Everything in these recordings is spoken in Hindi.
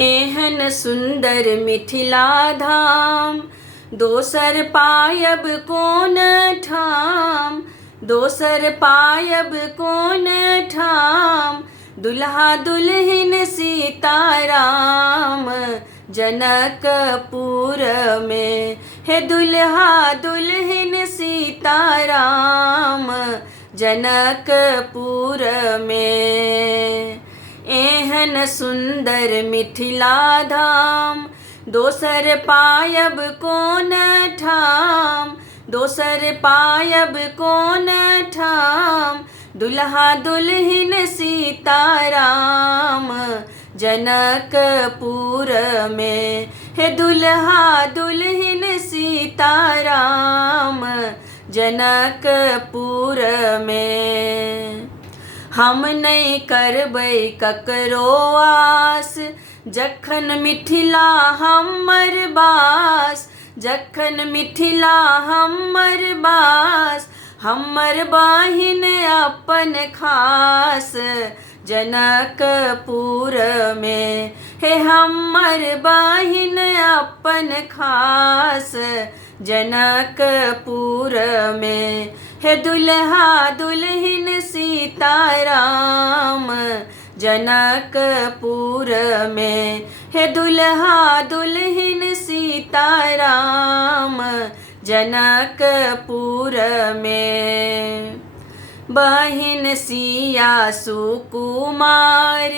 एहन सुंदर मिथिला धाम, दोसर पायब कोन ठाम, दोसर पायब कोन ठाम। दुल्हा दुल्हिन सीताराम, जनकपुर में। हे दुल्हा दुल्हिन सीताराम, जनकपुर में। एहन सुंदर मिथिला धाम, दोसर पायब कोन ठाम, दोसर पायब कोन ठाम। दुल्हा दुल्हिन सीताराम, जनकपुर में। हे दुल्हा दुल्हिन सीताराम, जनकपुर में। हम नहीं करबै ककरो आस, जखन मिथिला हमर बास, जखन मिथिला हमर बास। हमर बहिन अपन खास, जनकपुर में। हे हमर बहिन अपन खास, जनकपुर में। हे दुल्हा दुल्हिन सीताराम, जनकपुर में। हे दुल्हा दुल्हिन सीताराम, जनकपुर में। बहिन सिया सुकुमार,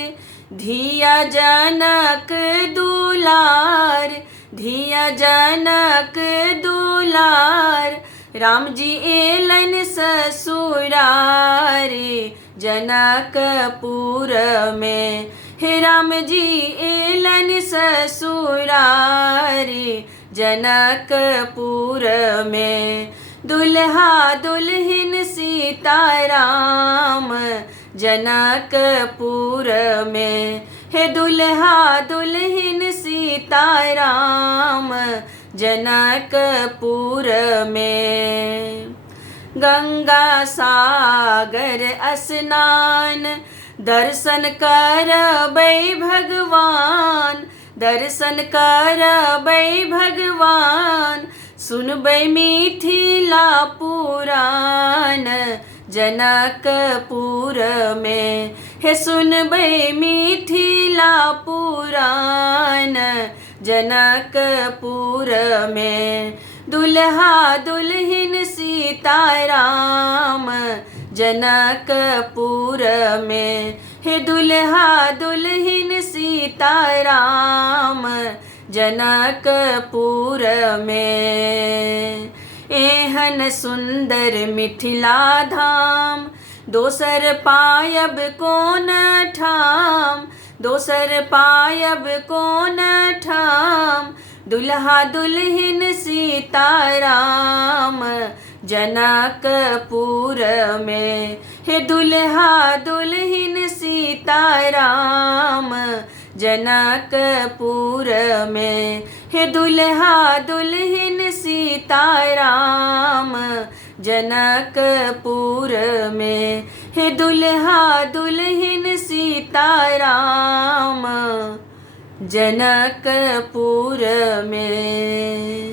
धिया जनक दुलार, धिया जनक दुलार। राम जी एलन ससुरारी, जनकपुर में। हे राम जी एलन ससुरारी, जनकपुर में। दुल्हा दुल्हिन सीताराम, जनकपुर में। हे दुल्हा दुल्हिन सीताराम, जनकपुर में। गंगा सागर स्नान, दर्शन करबै भगवान, दर्शन करबै भगवान। सुनबै मिथिला पुराण, जनकपुर में। हे सुनबै मिथिला पुराण, जनकपुर में। दुल्हा दुल्हिन सीताराम, जनकपुर में। हे दुल्हा दुल्हिन सीताराम, जनकपुर में। एहन सुंदर मिथिला धाम, दोसर पायब कोन ठाम, दोसर पायब कोन ठाम। दुल्हा दुल्हिन सीताराम, जनकपुर में। हे दुल्हा दुल्हिन सीताराम, जनकपुर में। हे दुल्हा दुल्हिन सीताराम, जनकपुर में। हे दुल्हा दुल्हिन सीताराम, जनकपुर में।